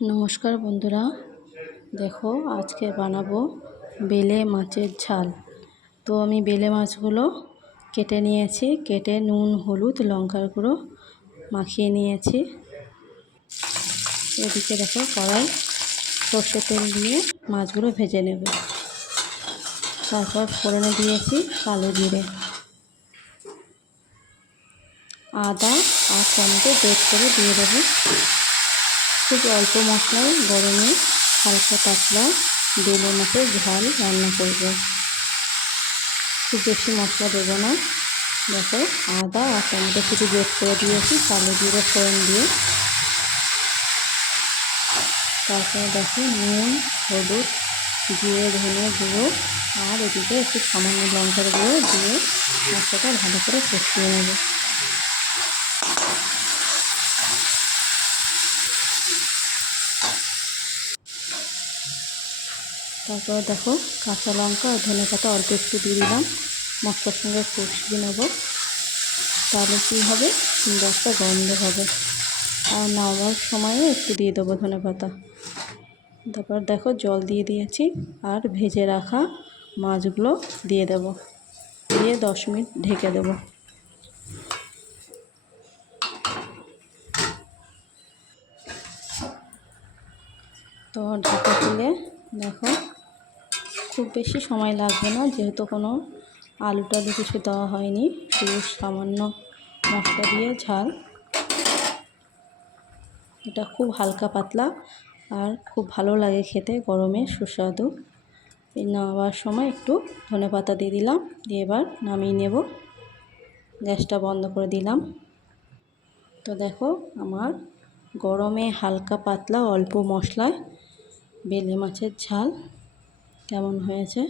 নমস্কার বন্ধুরা, দেখো আজকে বানাবো বেলে মাছের ঝাল। তো আমি বেলে মাছগুলো কেটে নিয়েছি, কেটে নুন হলুদ লঙ্কার গুঁড়ো মাখিয়ে নিয়েছি। এদিকে দেখো কড়াই সর্ষে তেল দিয়ে মাছগুলো ভেজে নেব। তারপর ফোড়নে দিয়েছি কালো জিরে, আদা আর টমেটো বেট করে দিয়ে দেবো। খুব অল্প মশলায় গরমে হালকা পাতলা বেলে মাছের ঝাল রান্না করব। খুব বেশি মশলা দেবো না। দেখো আদা আর টমেটো শুধু বেট করে দিয়েছি কালো জিরে ফোড়ন দিয়ে। তারপরে দেখো নুন হলুদ জিরে ধনে গুঁড়ো আর এদিকে একটু সামান্য লঙ্কার গুঁড়ো দিয়ে মশলাটা ভালো করে কষিয়ে নেব। তারপর দেখো কাঁচা লঙ্কা আর ধনে পাতা অল্প একটু দিয়ে দিলাম, মশলার সঙ্গে কষিয়ে নেব। তাহলে কী হবে, সুন্দর একটা গন্ধ হবে। আর নামার সময়ও একটু দিয়ে দেবো ধনে পাতা। তারপর দেখো জল দিয়ে দিয়েছি আর ভেজে রাখা মাছগুলো দিয়ে দেব, দিয়ে 10 মিনিট ঢেকে দেব। তো ঢাকা তুলে দেখো খুব বেশি সময় লাগবে না, যেহেতু কোনো আলু টালু কিছু দেওয়া হয়নি, শুধু সামান্য মশলা দিয়ে ঝাল। এটা খুব হালকা পাতলা আর খুব ভালো লাগে খেতে, গরমে সুস্বাদু। এই নামাবার সময় একটু ধনেপাতা দিয়ে দিলাম, দিয়ে এবার নামিয়ে নেব। গ্যাসটা বন্ধ করে দিলাম। তো দেখো আমার গরমে হালকা পাতলা অল্প মশলায় বেলে মাছের ঝাল কেমন হয়েছে।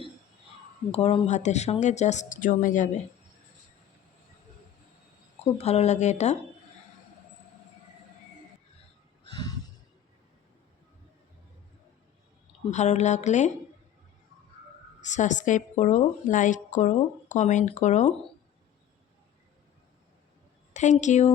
গরম ভাতের সঙ্গে জাস্ট জমে যাবে, খুব ভালো লাগে এটা। ভালো লাগলে সাবস্ক্রাইব করো, লাইক করো, কমেন্ট করো। Thank you.